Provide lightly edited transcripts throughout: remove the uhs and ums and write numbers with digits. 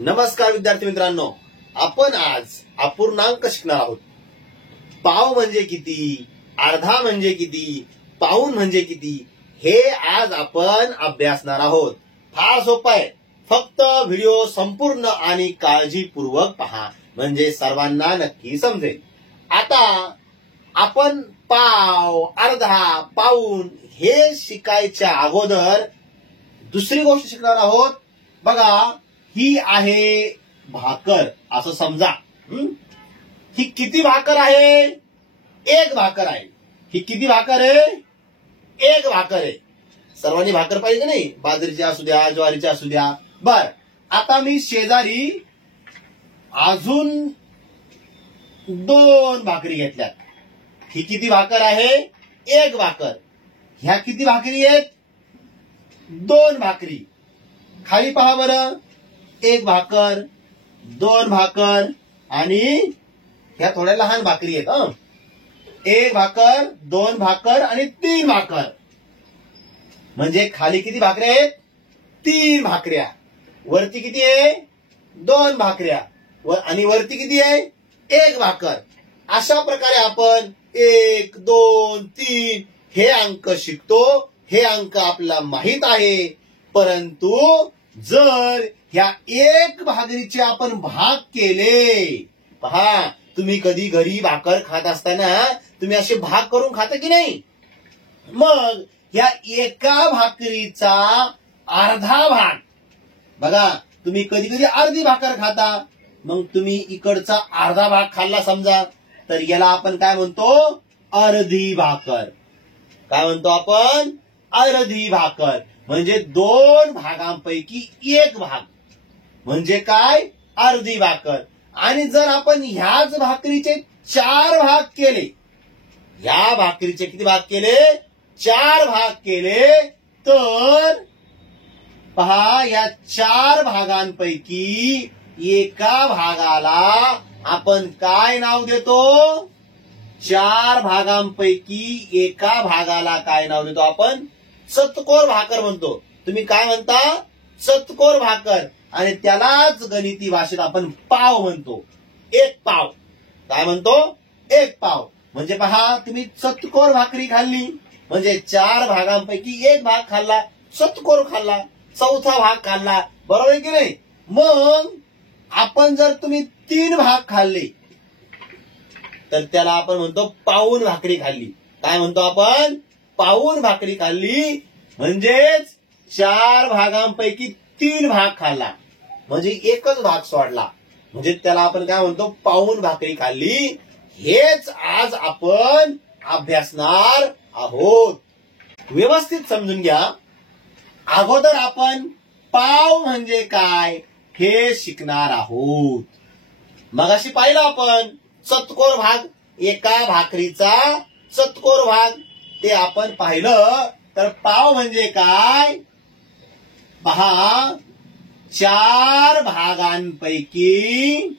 नमस्कार विद्यार्थी मित्रांनो, आपण आज अपूर्णांक शिकणार आहोत. पाव म्हणजे किती, अर्धा म्हणजे किती, पाऊण म्हणजे किती, हे आज आपण अभ्यासणार आहोत. फार सोपं आहे. फक्त व्हिडिओ संपूर्ण आणि काळजीपूर्वक पहा, म्हणजे सर्वांना नक्की समजेल. आता आपण पाव, अर्धा, पाऊण हे शिकायच्या अगोदर दुसरी गोष्ट शिकणार आहोत. बघा, ही आहे भाकर असं समजा. ही किती भाकर आहे? एक भाकर आहे. ही किती भाकर आहे? एक भाकर आहे. सर्वांनी भाकर पाहिजे नाही, बाजरीची असू द्या, ज्वारीची असू द्या. बर, आता मी शेजारी अजून 2 भाकरी घेतल्यात. ही किती भाकर आहे? एक भाकर. ह्या किती भाकरी आहेत? 2 भाकरी. खाली पहा बरं, 1 भाकर, 2 भाकर आणि ह्या थोड्या लहान भाकरी आहेत. 1 भाकर, 2 भाकर आणि 3 भाकर. म्हणजे खाली किती भाकऱ्या आहेत? 3 भाकऱ्या. वरती किती आहे? 2 भाकऱ्या. आणि वरती किती आहे? 1 भाकर. अशा प्रकारे आपण 1, 2, 3 हे अंक शिकतो. हे अंक आपल्याला माहित आहे. परंतु जर ह्या 1 भाकरीचे आपण भाग केले, पहा, तुम्ही कधी घरी भाकर खात असताना तुम्ही असे भाग करून खाता की नाही? मग ह्या एका भाकरीचा अर्धा भाग, बघा, तुम्ही कधी कधी अर्धी भाकर खाता, मग तुम्ही इकडचा अर्धा भाग खाल्ला समजा, तर याला आपण काय म्हणतो? अर्धी भाकर. काय म्हणतो आपण? अर्धी भाकर. म्हणजे 2 भागांपैकी 1 भाग म्हणजे काय? अर्धी भाकर. आणि जर आपण ह्याच भाकरीचे 4 भाग केले, ह्या भाकरीचे किती भाग केले? 4 भाग केले, तर पहा, या 4 भागांपैकी एका भागाला आपण काय नाव देतो? 4 भागांपैकी एका भागाला काय नाव देतो आपण? चतकोर भाकर म्हणतो. तुम्ही काय म्हणता? चतकोर भाकर. आणि त्यालाच गणिती भाषेत आपण पाव म्हणतो. 1 पाव. काय म्हणतो? 1 पाव. म्हणजे पहा, तुम्ही चतकोर भाकरी खाल्ली, म्हणजे 4 भागांपैकी 1 भाग खाल्ला, चतकोर खाल्ला, चौथा भाग खाल्ला. बरोबर आहे की नाही? मग आपण जर तुम्ही 3 भाग खाल्ले, तर त्याला आपण म्हणतो पाऊण भाकरी खाल्ली. काय म्हणतो आपण? पाऊण भाकरी खाल्ली. म्हणजेच 4 भागांपैकी 3 भाग खाल्ला, म्हणजे एकच भाग सोडला, म्हणजे त्याला आपण काय म्हणतो? पाऊण भाकरी खाल्ली. हेच आज आपण अभ्यासणार आहोत. व्यवस्थित समजून घ्या. अगोदर आपण पाव म्हणजे काय हे शिकणार आहोत. मगाशी पाहिलं आपण चतकोर भाग, एका भाकरीचा चतकोर भाग, ते आपण पाहिलं. तर पाव म्हणजे काय? पहा, 4 भागांपैकी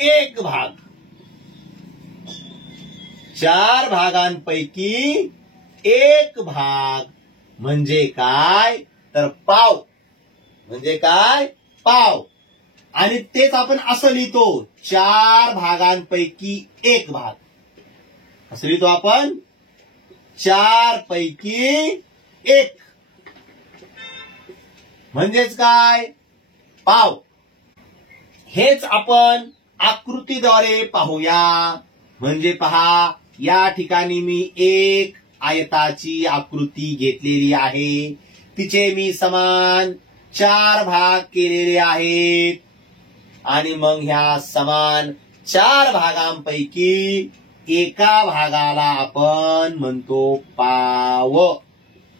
एक भाग. 4 भागांपैकी 1 भाग म्हणजे काय? तर पाव. म्हणजे काय? पाव. आणि तेच आपण असं लिहितो, 4 भागांपैकी 1 भाग. असं लिहितो आपण, 4 पैकी 1. म्हणजेच काय? पाव. हेच आपण आकृतीद्वारे पाहूया. म्हणजे पहा, या ठिकाणी मी एक आयताची आकृती घेतलेली आहे. तिचे मी समान 4 भाग केलेले आहेत. आणि मग ह्या समान 4 भागांपैकी एका भागाला आपण म्हणतो पाव.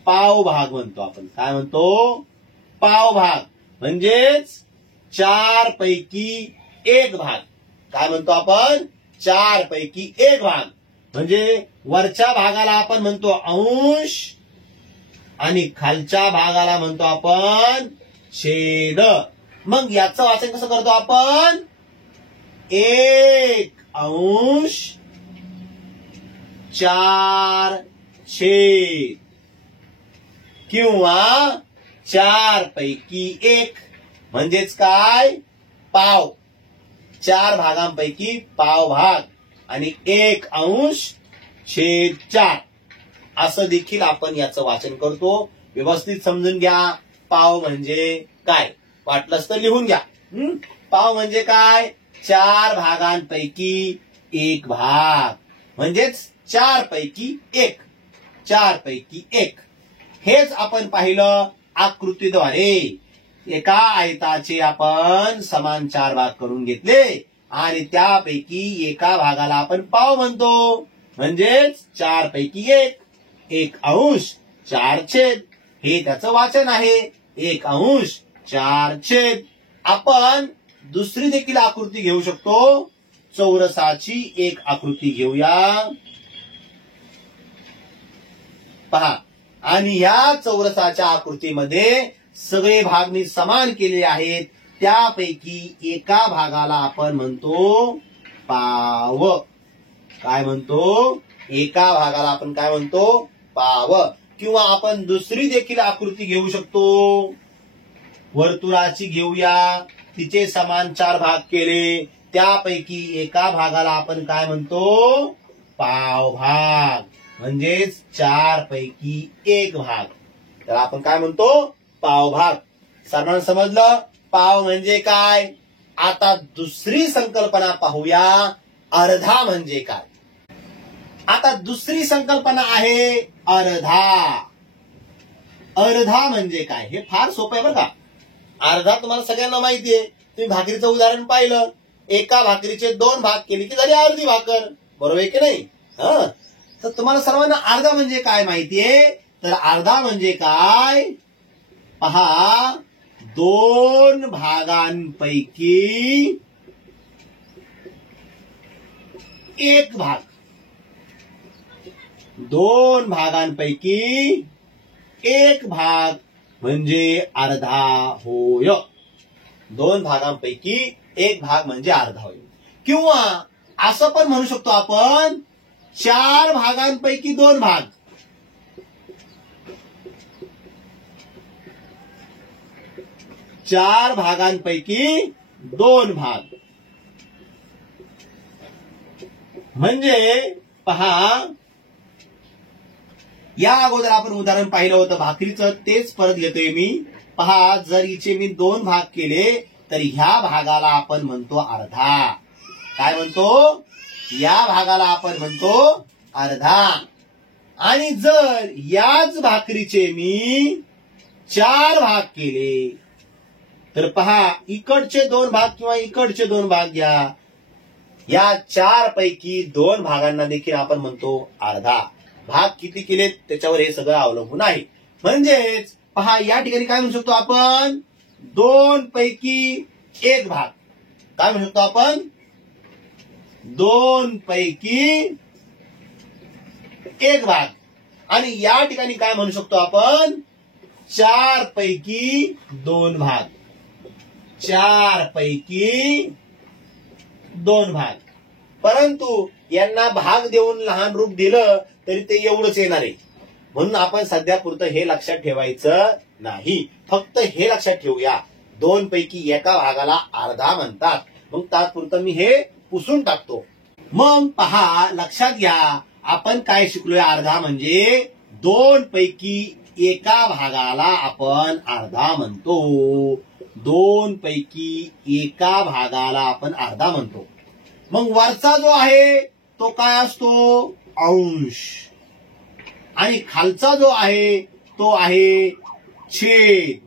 पाव भाग म्हणतो आपण. काय म्हणतो? पाव भाग. म्हणजेच 4 पैकी 1 भाग. काय म्हणतो आपण? 4 पैकी 1 भाग. म्हणजे वरच्या भागाला आपण म्हणतो अंश आणि खालच्या भागाला म्हणतो आपण छेद. मग याचं वाचन कसं करतो आपण? 1 अंश 4 छेद किंवा 4 पैकी 1 म्हणजेच काय पाव. 4 भागांपैकी पाव भाग आणि 1 अंश छेद 4 असं देखील आपण याचं वाचन करतो. व्यवस्थित समजून घ्या. पाव म्हणजे काय वाटलंच तर लिहून घ्या. पाव म्हणजे काय 4 भागांपैकी 1 भाग म्हणजेच 4 पैकी 1. 4 पैकी 1 हेच आपण पाहिलं आकृतीद्वारे. एका आयताचे आपण समान 4 भाग करून घेतले आणि त्यापैकी एका भागाला आपण पाव म्हणतो म्हणजेच 4 पैकी 1. 1 अंश 4 छेद हे त्याचं वाचन आहे. 1 अंश 4 छेद. आपण दुसरी देखील आकृती घेऊ शकतो. चौरसाची एक आकृती घेऊया. पहा आणि ह्या चौरसाच्या आकृतीमध्ये सगळे भाग मी समान केले आहेत. त्यापैकी एका भागाला आपण म्हणतो पाव. काय म्हणतो एका भागाला आपण काय म्हणतो पाव. किंवा आपण दुसरी देखील आकृती घेऊ शकतो. वर्तुळाची घेऊया. तिचे समान 4 भाग केले. त्यापैकी एका भागाला आपण काय म्हणतो पाव भाग म्हणजेच 4 पैकी 1 भाग. तर आपण काय म्हणतो पाव भाग. सर्वांना समजलं पाव म्हणजे काय. आता दुसरी संकल्पना पाहूया अर्धा म्हणजे काय. आता दुसरी संकल्पना आहे अर्धा. अर्धा म्हणजे काय हे फार सोपं आहे बरं का. अर्धा तुम्हाला सगळ्यांना माहिती आहे. तुम्ही भाकरीचं उदाहरण पाहिलं. एका भाकरीचे 2 भाग केले की झाली अर्धी भाकर. बरोबर आहे की नाही. तर तुम्हाला सर्वांना अर्धा म्हणजे काय माहितीये. तर अर्धा म्हणजे काय पहा 2 भागांपैकी 1 भाग. 2 भागांपैकी 1 भाग म्हणजे अर्धा होय. 2 भागांपैकी 1 भाग म्हणजे अर्धा होय. किंवा असं पण म्हणू शकतो आपण 4 भागांपैकी 2 भाग. 4 भागांपैकी 2 भाग म्हणजे पहा या अगोदर आपण उदाहरण पाहिलं होतं भाकरीचं तेच परत घेतोय मी. पहा जर हिचे मी 2 भाग केले तर ह्या भागाला आपण म्हणतो अर्धा. काय म्हणतो या भागाला आपण म्हणतो अर्धा. आणि जर याच भाकरीचे मी 4 भाग केले तर पहा इकडचे 2 भाग किंवा इकडचे 2 भाग घ्या. या 4 पैकी 2 भागांना देखील आपण म्हणतो अर्धा. भाग किती केलेत त्याच्यावर हे सगळं अवलंबून आहे. म्हणजेच पहा या ठिकाणी काय म्हणू शकतो आपण 2 पैकी 1 भाग. काय म्हणू शकतो आपण 2 पैकी 1 भाग. आणि या ठिकाणी काय म्हणू शकतो आपण 4 पैकी 2 भाग. 4 पैकी 2 भाग. परंतु यांना भाग देऊन लहान रूप दिलं तरी ते एवढंच येणार आहे. म्हणून आपण सध्या पुरतं हे लक्षात ठेवायचं नाही. फक्त हे लक्षात ठेवूया 2 पैकी 1 भागाला अर्धा म्हणतात. मग तात्पुरतं मी हे पुसून टाकतो. मग पहा लक्षात घ्या आपण काय शिकलोय. अर्धा म्हणजे 2 पैकी 1 भागाला आपण अर्धा म्हणतो. 2 पैकी 1 भागाला आपण अर्धा म्हणतो. मग वरचा जो आहे तो काय असतो अंश. आणि खालचा जो आहे तो आहे छेद.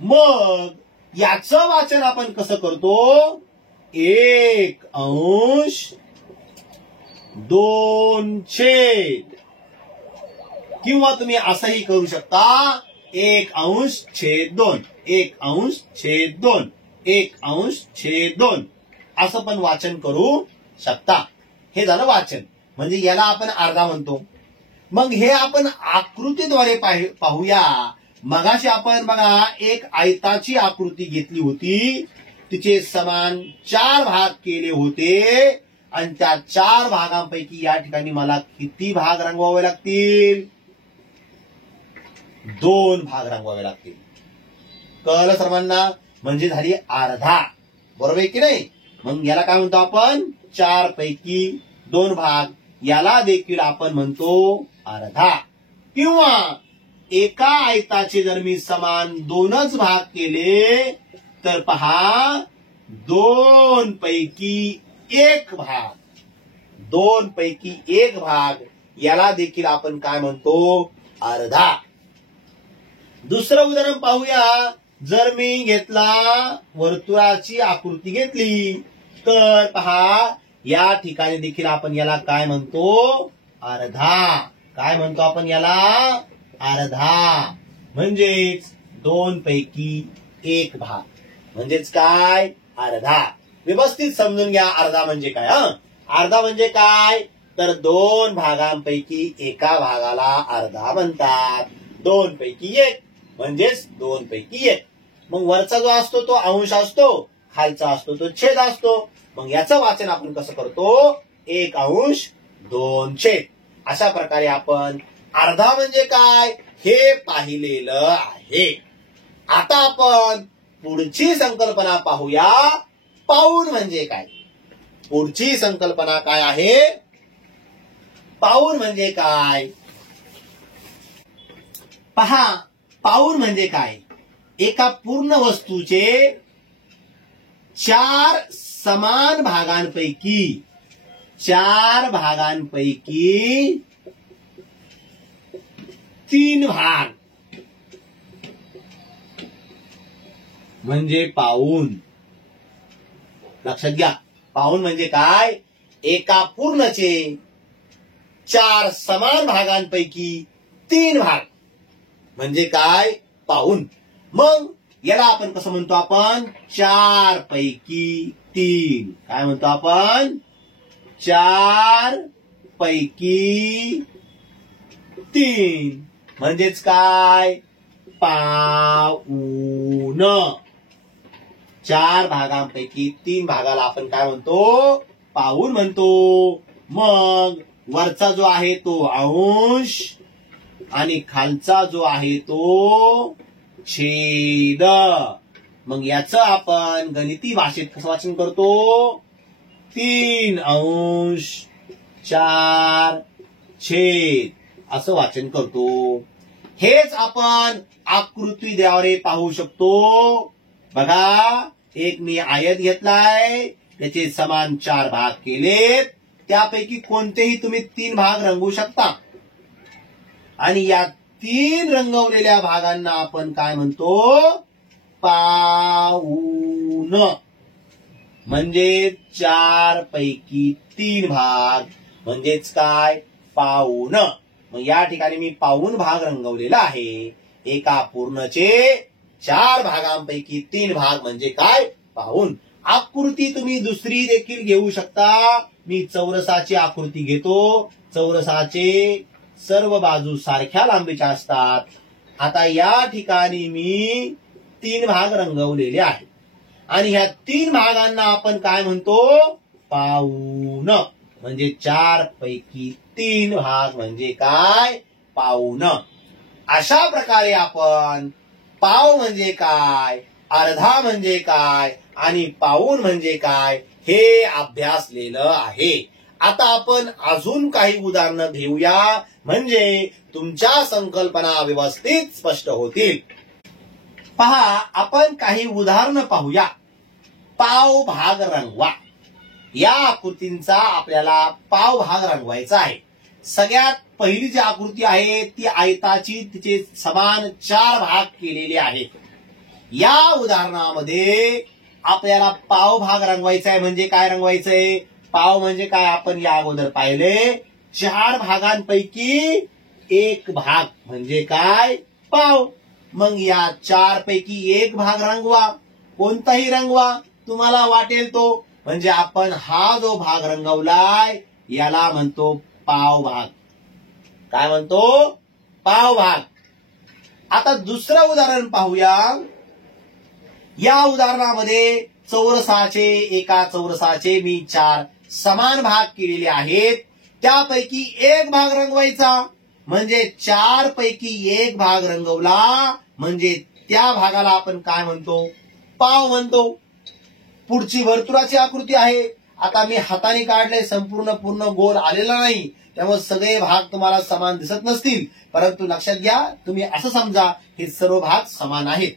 मग याचं वाचन आपण कसं करतो 1 अंश 2 छेद. किंवा तुम्ही असंही करू शकता 1 अंश छेद 2. 1 अंश छेद 2. 1 अंश छेद 2 असं पण वाचन करू शकता. हे झालं वाचन. म्हणजे याला आपण अर्धा म्हणतो. मग हे आपण आकृतीद्वारे पाहूया. मगाशी आपण बघा एक आयताची आकृती घेतली होती. तिचे समान 4 भाग केले होते आणि त्या 4 भागांपैकी या ठिकाणी मला किती भाग रंगवावे लागतील? 2 भाग रंगवावे लागतील. कळलं सर्वांना? म्हणजे झाली अर्धा. बरोबर आहे की नाही? मग याला काय म्हणतो आपण? 4 पैकी 2 भाग. याला देखील आपण म्हणतो अर्धा. किंवा एका आयताचे जर मी समान 2च भाग केले तर पहा 2 पैकी 1 भाग. 2 पैकी 1 भाग याला देखील आपण काय म्हणतो? अर्धा. दुसरं उदाहरण पाहूया. जर मी घेतला वर्तुळाची आकृती घेतली तर पहा या ठिकाणी देखील आपण याला काय म्हणतो? अर्धा. काय म्हणतो आपण याला? अर्धा. म्हणजेच 2 पैकी 1 भाग. म्हणजेच काय? अर्धा. व्यवस्थित समजून घ्या अर्धा म्हणजे काय. अर्धा म्हणजे काय? तर 2 भागांपैकी एका भागाला अर्धा म्हणतात. 2 पैकी 1 म्हणजेच 2 पैकी 1. मग वरचा जो असतो तो अंश असतो, खालचा असतो तो छेद असतो. मग याचं वाचन आपण कसं करतो? 1 अंश 2 छेद. अशा प्रकारे आपण अर्धा म्हणजे काय हे पाहिलेलं आहे. आता आपण पुढची संकल्पना पाहूया. पाऊण म्हणजे काय? पुढची संकल्पना काय आहे? पाऊण म्हणजे काय? पहा, पाऊण म्हणजे काय? एका पूर्ण वस्तूचे 4 समान भागांपैकी 3 भाग म्हणजे पाऊण. लक्षात घ्या. पाऊण म्हणजे काय? एका पूर्णचे 4 समान भागांपैकी 3 भाग म्हणजे काय? पाऊण. मग याला आपण कसं म्हणतो? आपण 4 पैकी 3. काय म्हणतो आपण? 4 पैकी 3 म्हणजेच काय? पाऊण. 4 भागांपैकी 3 भागाला आपण काय म्हणतो? पाऊण म्हणतो. मग वरचा जो आहे तो अंश आणि खालचा जो आहे तो छेद. मग याचं आपण गणिती भाषेत कसं वाचन करतो? 3 अंश 4 छेद असं वाचन करतो. हेच आपण आकृतीद्वारे पाहू शकतो. बघा, एक मी आयत घेतलाय, त्याचे समान 4 भाग केलेत. त्यापैकी कोणतेही तुम्ही 3 भाग रंगवू शकता. आणि या 3 रंगवलेल्या भागांना आपण काय म्हणतो? पाऊण. म्हणजे 4 पैकी 3 भाग म्हणजेच काय? पाऊण. मग या ठिकाणी मी पाऊण भाग रंगवलेला आहे. एका पूर्णचे 4 भागांपैकी 3 भाग म्हणजे काय? पाऊण. आकृती तुम्ही दुसरी देखील घेऊ शकता. मी चौरसाची आकृती घेतो. चौरसाचे सर्व बाजू सारख्या लांबीच्या असतात. आता या ठिकाणी मी 3 भाग रंगवलेले आहेत आणि ह्या 3 भागांना आपण काय म्हणतो? पाऊण. म्हणजे 4 पैकी 3 भाग म्हणजे काय? पाऊण. अशा प्रकारे आपण पाव म्हणजे काय, अर्धा म्हणजे काय आणि पाऊण म्हणजे काय हे अभ्यासलेलं आहे. आता आपण अजून काही उदाहरणं घेऊया म्हणजे तुमच्या संकल्पना व्यवस्थित स्पष्ट होतील. पहा, आपण काही उदाहरणं पाहूया. पाव भाग रंगवा. या आकृतींचा आपल्याला पाव भाग रंगवायचा आहे. सगळ्यात पहिली जी आकृती आहे ती आयताची, तिचे समान 4 भाग केलेले आहेत. या उदाहरणामध्ये आपल्याला पाव भाग रंगवायचा आहे. म्हणजे काय रंगवायचंय? पाव म्हणजे काय आपण या अगोदर पाहिले. 4 भागांपैकी 1 भाग म्हणजे काय? पाव. मग या 4 पैकी 1 भाग रंगवा. कोणताही रंगवा, तुम्हाला वाटेल तो. म्हणजे आपण हा जो भाग रंगवलाय याला म्हणतो पाव भाग. काय म्हणतो? पाव भाग. आता दुसरं उदाहरण पाहूया. या उदाहरणामध्ये एका चौरसाचे मी 4 समान भाग केलेले आहेत त्यापैकी एक भाग रंगवायचा म्हणजे 4 पैकी 1 भाग रंगवला म्हणजे त्या भागाला आपण काय म्हणतो पाव म्हणतो. पुढची वर्तुळाची आकृती आहे. आता मी हाताने काढले पूर्ण गोल आलेला नाही त्यामुळे सगळे भाग तुम्हाला समान दिसत नसतील परंतु लक्षात घ्या तुम्ही असं समजा हे सर्व भाग समान आहेत.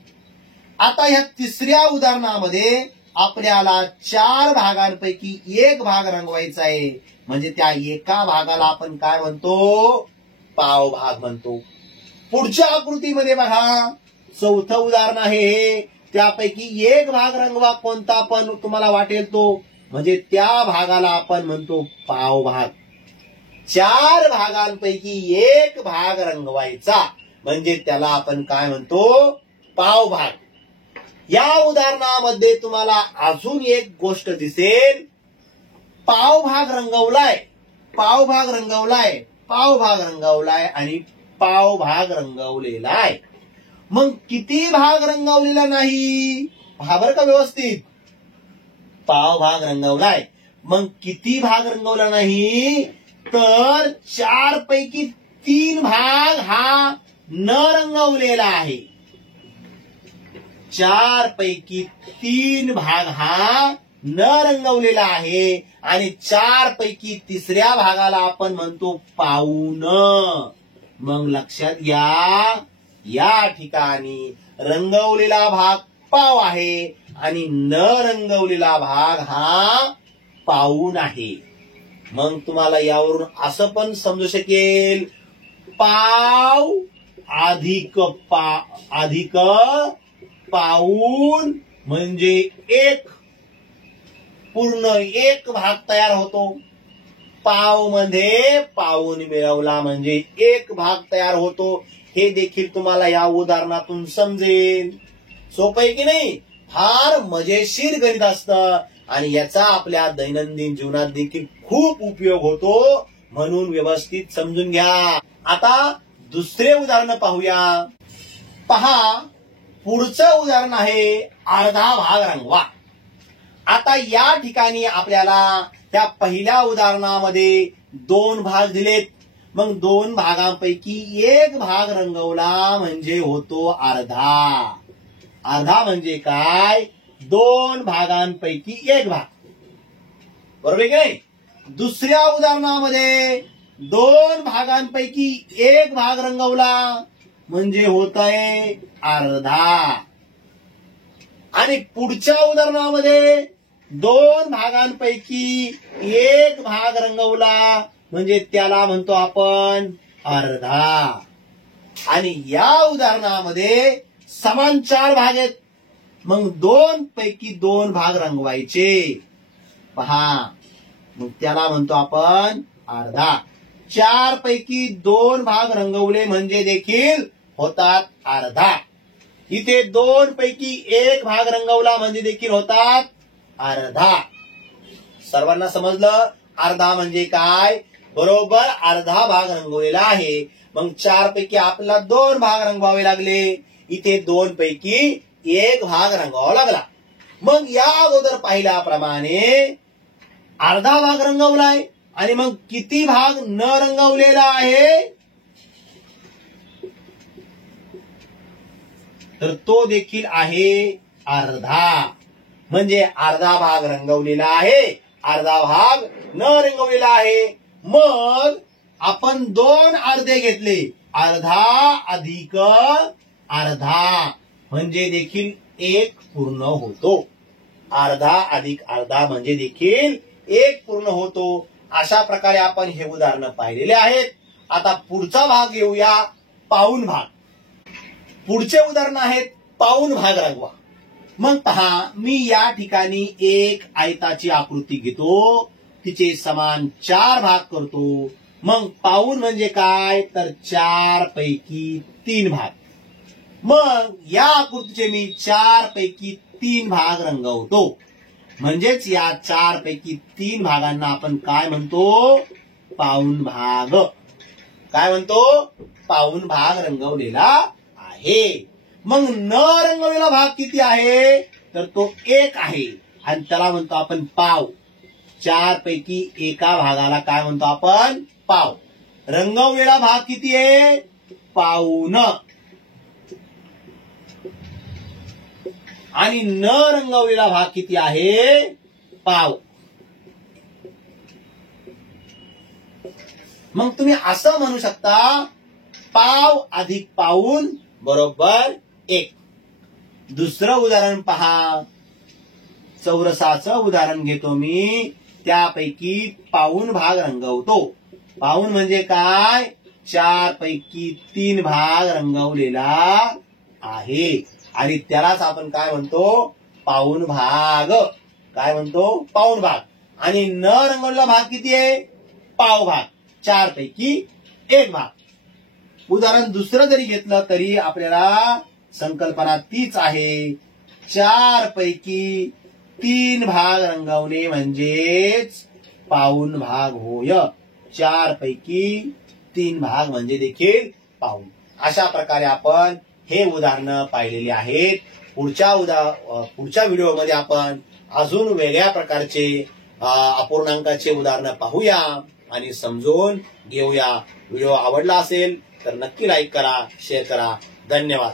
आता ह्या तिसऱ्या उदाहरणामध्ये आपल्याला 4 भागांपैकी 1 भाग रंगवायचा आहे म्हणजे त्या एका भागाला आपण काय म्हणतो पाव भाग म्हणतो. पुढच्या आकृतीमध्ये बघा चौथं उदाहरण आहे हे त्यापैकी 1 भाग रंगवा कोणता पण तुम्हाला वाटेल तो म्हणजे त्या भागाला आपण म्हणतो पाव भाग. 4 भागांपैकी 1 भाग रंगवायचा म्हणजे त्याला आपण काय म्हणतो पाव भाग. या उदाहरणामध्ये तुम्हाला अजून एक गोष्ट दिसेल पाव भाग रंगवलाय आणि पाव भाग रंगवलेला आहे. मग किती भाग रंगवलेला नाही पहा बरं का व्यवस्थित. पाव भाग रंगवलाय मग किती भाग रंगवला नाही तर 4 पैकी 3 भाग हा न रंगवलेला आहे. 4 पैकी 3 भाग हा न रंगवलेला आहे आणि 4 पैकी तिसऱ्या भागाला आपण म्हणतो पाऊण. मग लक्षात घ्या या ठिकाणी रंगवलेला भाग पाव आहे आणि न रंगवलेला भाग हा पाऊण आहे. मग तुम्हाला यावरून असं पण समजू शकेल पाव अधिक पाऊण म्हणजे पूर्ण एक भाग तयार होतो. पाव मध्ये पाऊण मिळवला म्हणजे 1 भाग तयार होतो. हे देखील तुम्हाला या उदाहरणातून समजेल. सोपं आहे की नाही. फार मजेशीर गणित असतं आणि याचा आपल्या दैनंदिन जीवनात देखील खूप उपयोग होतो म्हणून व्यवस्थित समजून घ्या. आता दुसरे उदाहरण पाहूया. पहा पुढचं उदाहरण आहे अर्धा भाग रंगवा. आता या ठिकाणी आपल्याला त्या पहिल्या उदाहरणामध्ये 2 भाग दिलेत. मग 2 भागांपैकी 1 भाग रंगवला म्हणजे होतो अर्धा. अर्धा म्हणजे काय 2 भागांपैकी 1 भाग. बरोबर आहे की नाही. दुसऱ्या उदाहरणामध्ये 2 भागांपैकी 1 भाग रंगवला म्हणजे होत आहे अर्धा. आणि पुढच्या उदाहरणामध्ये 2 भागांपैकी 1 भाग रंगवला म्हणजे त्याला म्हणतो आपण अर्धा. आणि या उदाहरणामध्ये समान 4 भाग आहेत मग 2 पैकी 2 भाग रंगवायचे. पहा मग त्याला म्हणतो आपण अर्धा. 4 पैकी 2 भाग रंगवले म्हणजे देखील होतात अर्धा. इथे 2 पैकी 1 भाग रंगवला म्हणजे देखील होतात अर्धा. सर्वांना समजलं अर्धा म्हणजे काय. बरोबर अर्धा भाग रंगवलेला आहे. मग 4 पैकी आपल्याला 2 भाग रंगवावे लागले. इथे 2 पैकी 1 भाग रंगवावा लागला. मग या अगोदर पाहिल्याप्रमाणे अर्धा भाग रंगवलाय आणि मग किती भाग न रंगवलेला आहे तर तो देखील आहे अर्धा. म्हणजे अर्धा भाग रंगवलेला आहे अर्धा भाग न रंगवलेला आहे. मग आपण 2 अर्धे घेतले अर्धा अधिक अर्धा म्हणजे देखील 1 पूर्ण होतो. अर्धा अधिक अर्धा म्हणजे देखील 1 पूर्ण होतो. अशा प्रकारे आपण हे उदाहरण पाहिलेले आहेत. आता पुढचा भाग घेऊया पाऊण भाग. पुढचे उदाहरण आहेत पाऊण भाग रंगवा. मग पहा मी या ठिकाणी एक आयताची आकृती घेतो तिचे समान 4 भाग करतो. मग पाऊण म्हणजे काय तर 4 पैकी 3 भाग. मग या आकृतीचे मी 4 पैकी 3 भाग रंगवतो म्हणजेच या 4 पैकी 3 भागांना आपण काय म्हणतो पाऊण भाग. काय म्हणतो पाऊण भाग रंगवलेला आहे. मग न रंगवलेला भाग किती आहे तर तो 1 आहे आणि त्याला म्हणतो आपण पाव. 4 पैकी एका भागाला काय म्हणतो आपण? पाव. रंगवलेला भाग किती आहे? पाऊण. आणि न रंगवलेला भाग किती आहे? पाव. मग तुम्ही असं म्हणू शकता, पाव अधिक पाऊण बरोबर 1. दुसरं उदाहरण पहा. चौरसाचं उदाहरण घेतो मी. त्यापैकी पाऊण भाग रंगवतो. पाऊण म्हणजे काय? 4 पैकी 3 भाग रंगवलेला आहे. आणि त्यालाच आपण काय म्हणतो? पाऊण भाग. काय म्हणतो? पाऊण भाग. आणि न रंगवलेला भाग किती आहे? पाव भाग. 4 पैकी 1 भाग. उदाहरण दुसरं जरी घेतलं तरी आपल्याला संकल्पना तीच आहे. 4 पैकी 3 भाग रंगवणे म्हणजेच पाऊण भाग होय. 4 पैकी 3 भाग म्हणजे देखील पाऊण. अशा प्रकारे आपण हे उदाहरणं पाहिलेली आहेत. पुढच्या व्हिडिओमध्ये आपण अजून वेगळ्या प्रकारचे अपूर्णांकाचे उदाहरणं पाहूया आणि समजून घेऊया. व्हिडिओ आवडला असेल तर नक्की लाईक करा, शेअर करा. धन्यवाद.